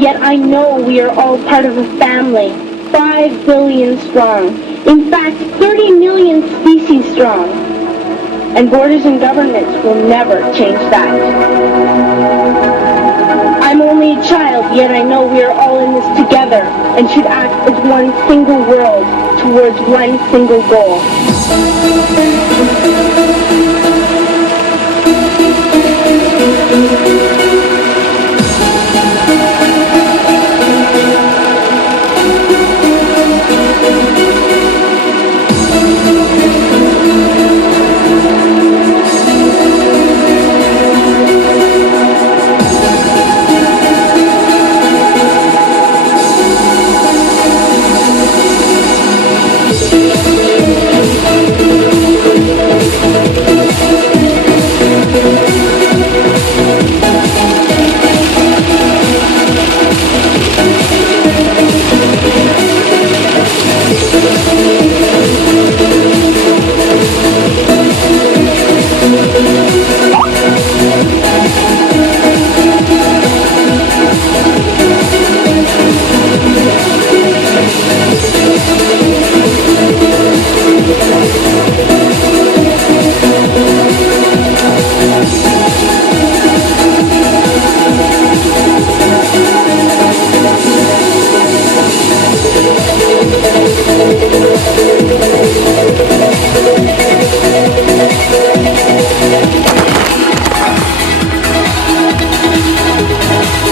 yet I know we are all part of a family, 5 billion strong. In fact, 30 million species strong. And borders and governments will never change that. I'm only a child, yet I know we are all in this together and should act as one single world towards one single goal.